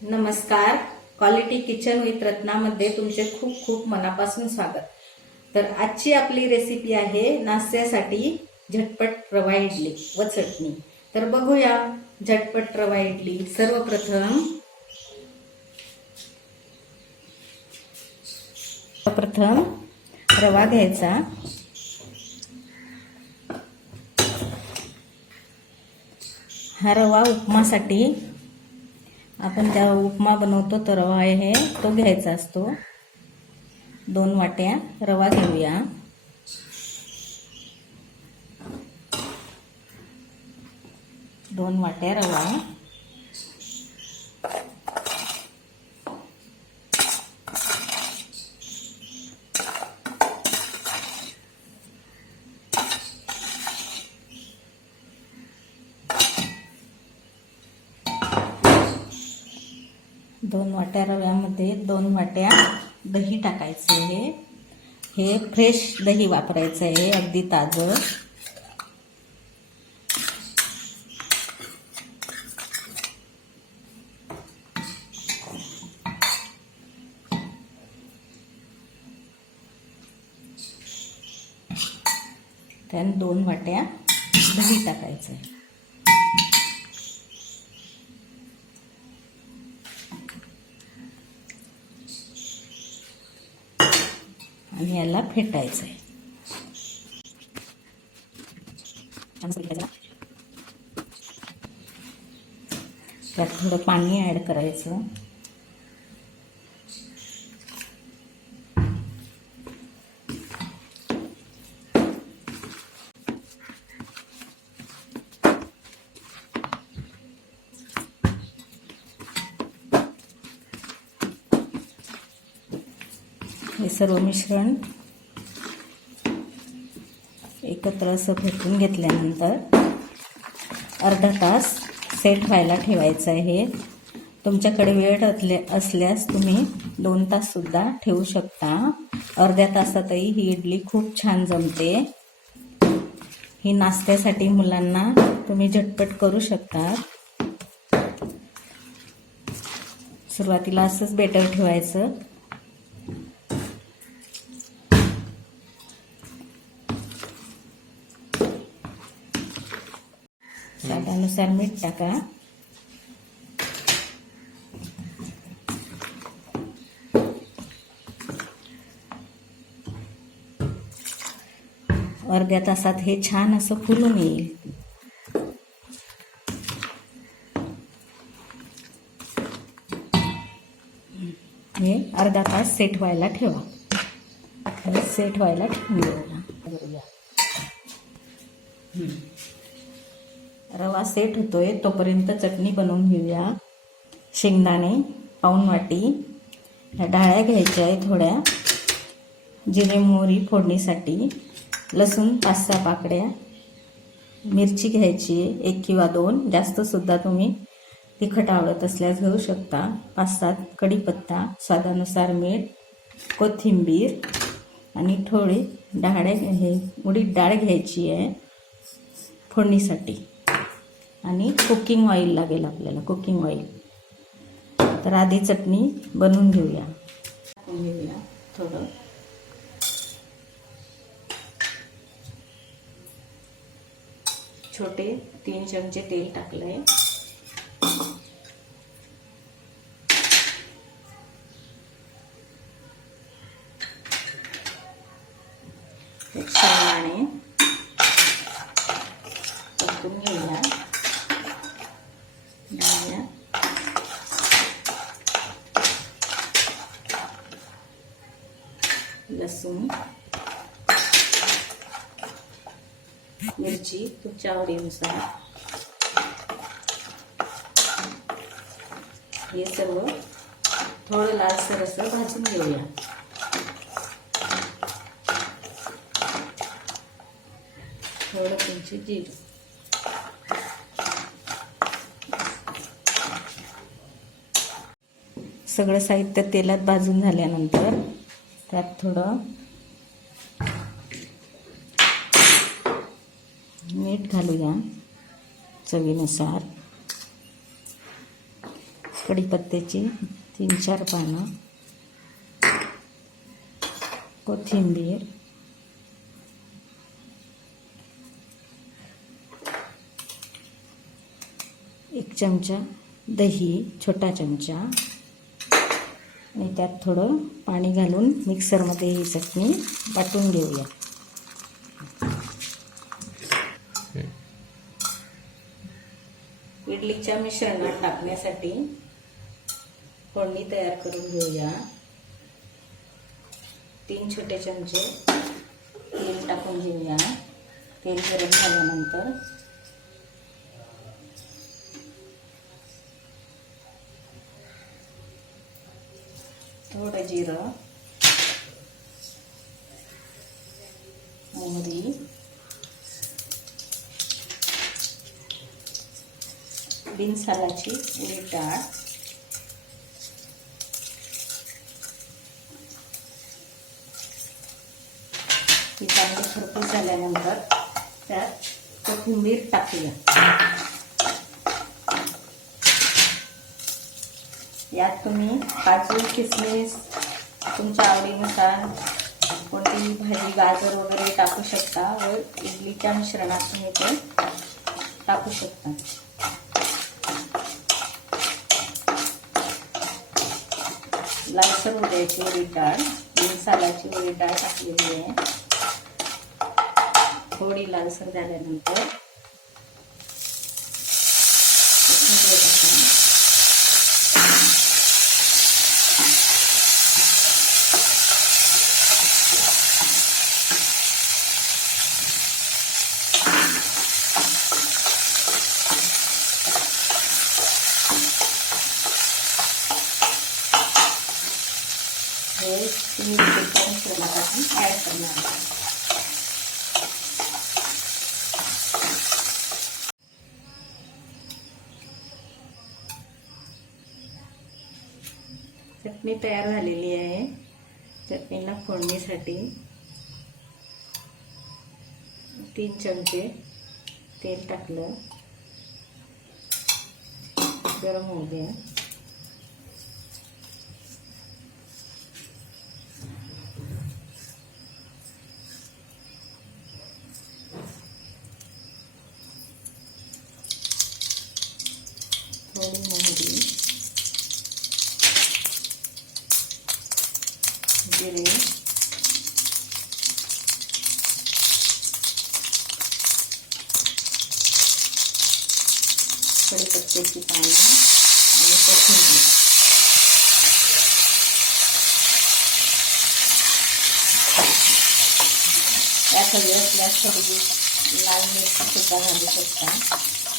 नमस्कार. Quality kitchen with रत्नामध्ये तुमचे खूप खूप मनापासून स्वागत. तर आजची आपली रेसिपी आहे नाश्त्यासाठी झटपट रवा इडली व चटणी. तर बघूया झटपट रवा इडली. सर्वप्रथम रवा घ्यायचा. हा रवा उपमासाठी आपण त्या उपमा बनवतो तो रवा आहे तो घ्यायचा असतो. 2 वाट्या रवा घेऊया. दोन वाट्या रवा, दोन वाट्या रव्यामध्ये 2 वाट्या दही टाकायचं आहे. हे फ्रेश दही वापरायचं आहे, अगदी ताजं. त्यात 2 वाट्या दही टाकायचं आहे. आणि याला फेटायचं आहे. त्यात थोडं पाणी ॲड करायचं. हे सर्व मिश्रण एकत्र असं फेटून घेतल्यानंतर अर्धा तास सेट व्हायला ठेवायचं आहे. तुमच्याकडे वेळ असल्यास तुम्ही 2 तास सुद्धा ठेवू शकता. अर्ध्या तासातही ही इडली खूप छान जमते. ही नाश्त्यासाठी मुलांना तुम्ही झटपट करू शकता. सुरुवातीला असंच बेटर ठेवायचं. स्वादानुसार मीठ टाका. अर्ध्या तासात हे छान असं फुलून येईल. हे अर्धा तास सेट व्हायला ठेवा. हे सेट व्हायला ठेवून देऊया. रवा सेट होतोय तोपर्यंत चटणी बनवून घेऊया. शेंगदाणे पाऊण वाटी, डाळ्या घ्यायच्या आहे थोड्या, जिरे मोहरी फोडणीसाठी, लसूण 5-6 पाकड्या, मिरची घ्यायची 1 किंवा 2, जास्त सुद्धा तुम्ही तिखट आवडत असल्यास घेऊ शकता. 5-7 कढीपत्ता, स्वादानुसार मीठ, कोथिंबीर आणि थोडी उडीद डाळ घ्यायची आहे फोडणीसाठी. आणि कुकिंग ऑइल लागेल आपल्याला, कुकिंग ऑइल. तर आधी चटणी बनवून घेऊया. थोडं छोटे 3 चमचे तेल टाकलंय. शेंगदाणे टाकून घेऊया. लसूण, मिरची तुमच्या आवडीनुसार. हे सर्व थोडं लालसर असं भाजून घेऊया. थोडं तुमची जीर, सगळं साहित्य तेलात भाजून झाल्यानंतर त्यात थोडं मीठ घालूया चवीनुसार. कढीपत्त्याची 3-4 पानं, कोथिंबीर, एक चमचा दही, छोटा चमचा, आणि त्यात थोडं पाणी घालून मिक्सरमध्ये ही चटणी वाटून घेऊया. इडलीच्या मिश्रणात टाकण्यासाठी फोडणी तयार करून घेऊया. 3 छोटे चमचे तेल टाकून घेऊया. तेल गरम झाल्यानंतर थोडं जिरं, मोहरी, बिनसालाची उडीद डाळ, ही चांगली खरपूस झाल्यानंतर त्यात कोथिंबीर टाकूया. यात तुम्ही काजू, किसमिस तुमच्या आवडीनुसार कोणतीही भाजी, गाजर वगैरे टाकू शकता व इडलीच्या मिश्रणात तुम्ही ते टाकू शकता. लालसर उडदाची उडीद डाळ, बिनसालाची उडीद डाळ टाकलेली आहे. थोडी लालसर झाल्यानंतर तुम्ही मिश्रणापासून ॲड करणार आहे. चटणी तयार झालेली आहे. चटणीला फोडणीसाठी 3 चमचे तेल टाकलं, गरम होऊ द्या. थोडी मोहरी, जिरे, कढीपत्त्याची पानं आणि कोथिंबीर. यात हवी असल्यास थोडी लाल मिरची सुद्धा घालू शकता.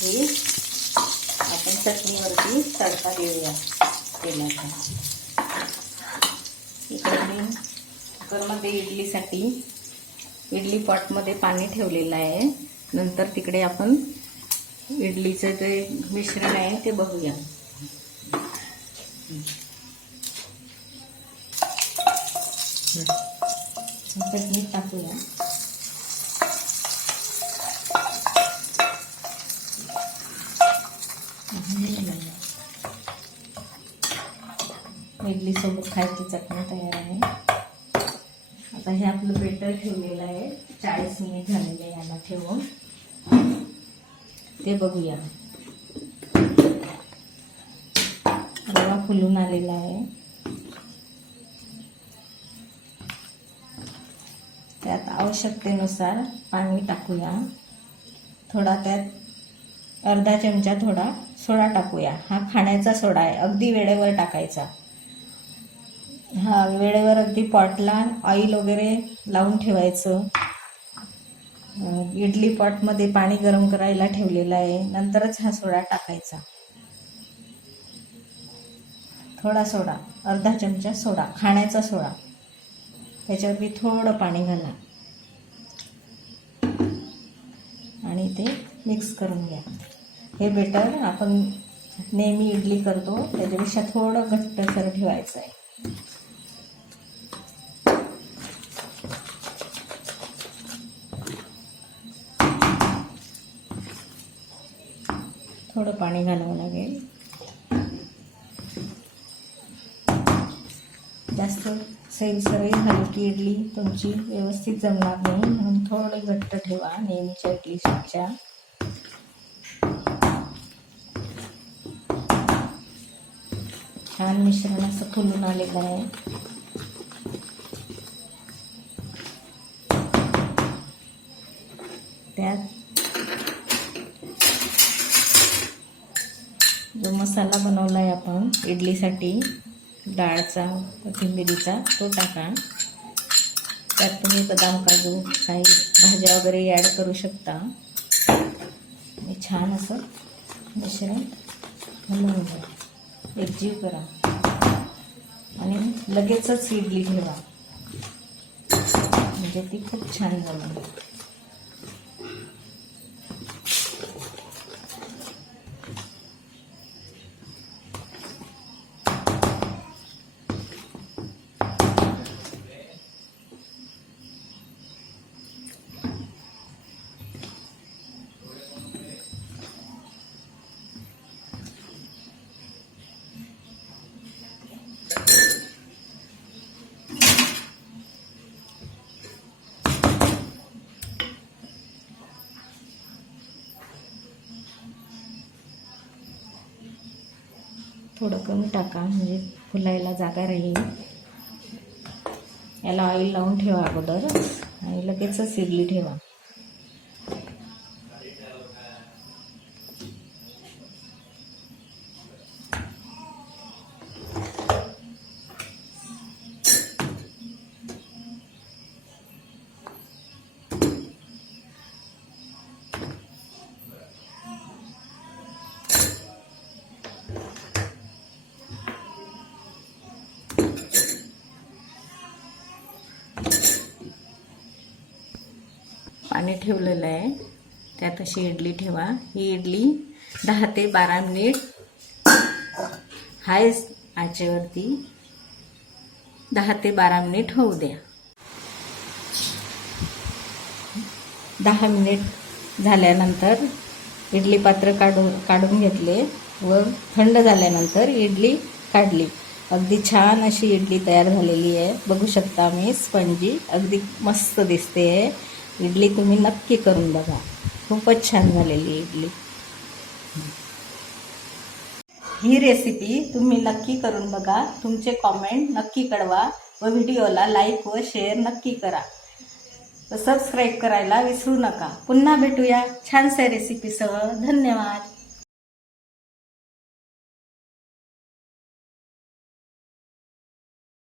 ही आपण चटणीवरती तडका देऊया तेलाचा. इकडे मी कुकरमध्ये इडलीसाठी इडली पॉटमध्ये पाणी ठेवलेलं आहे. नंतर तिकडे आपण इडलीचं जे मिश्रण आहे ते बघूया. चटणी टाकूया. इडली सोबत खायची चटणी तयार आहे. आता हे आपलं बेटर ठेवलेलं आहे. 40 मिनिट झालेले याला ठेवून ते बघूया. रवा फुलून आलेला आहे. त्यात आवश्यकतेनुसार पाणी टाकूया. थोडा त्यात अर्धा चमचा थोडा सोडा टाकूया. हा खाण्याचा सोडा आहे. अगदी वेळेवर टाकायचा. हा वेळेवर अगदी पॉटला ऑइल वगैरे लावून ठेवायचं. इडली पॉटमध्ये पाणी गरम करायला ठेवलेलं आहे. नंतरच हा सोडा टाकायचा. थोडा सोडा, अर्धा चमचा सोडा, खाण्याचा सोडा. त्याच्यावरती थोडं पाणी घाला आणि ते मिक्स करून घ्या. हे बेटर आपण नेहमी इडली करतो त्याच्यापेक्षा थोडं घट्टसर ठेवायचं आहे. थोडं पाणी घालावं लागेल. जास्त सैलसरही झाली की इडली तुमची व्यवस्थित जमणार नाही, म्हणून थोडं घट्ट ठेवा नेहमीच्या इडलीपेक्षा. छान मिश्रण असं फुलून आलेलं आहे. त्यात जो मसाला बनवला आहे आपण इडलीसाठी डाळचा कोथिंबिरीचा तो टाका. त्यात तुम्ही बदाम काजू काही भाज्या वगैरे ॲड करू शकता. आणि छान असं मिश्रण हलवून घ्या, एकजीव करा आणि लगेचच इडली ठेवा, म्हणजे ती खूप छान जमेल. थोडं कमी टाका म्हणजे फुलायला जागा राहील. याला ऑइल लावून ठेवा अगोदर आणि लगेचच इडली ठेवा. पाणी ठेवलेलं आहे, त्यात अशी इडली ठेवा. ही इडली 10 ते 12 मिनिट हाय आचेवरती 10 ते 12 मिनिट होऊ द्या. 10 मिनिट झाल्यानंतर इडली पात्र काढून घेतले व थंड झाल्यानंतर इडली काढली. अगदी छान अशी इडली तयार झालेली आहे. बघू शकता मी स्पंजी अगदी मस्त दिसते. इडली तुम्ही नक्की करून बघा, खूपच छान झालेली इडली. ही रेसिपी तुम्ही नक्की करून बघा. तुमचे कॉमेंट नक्की कळवा व व्हिडिओला लाईक व शेअर नक्की करा व सबस्क्राईब करायला विसरू नका. पुन्हा भेटूया छानशा रेसिपीसह. धन्यवाद.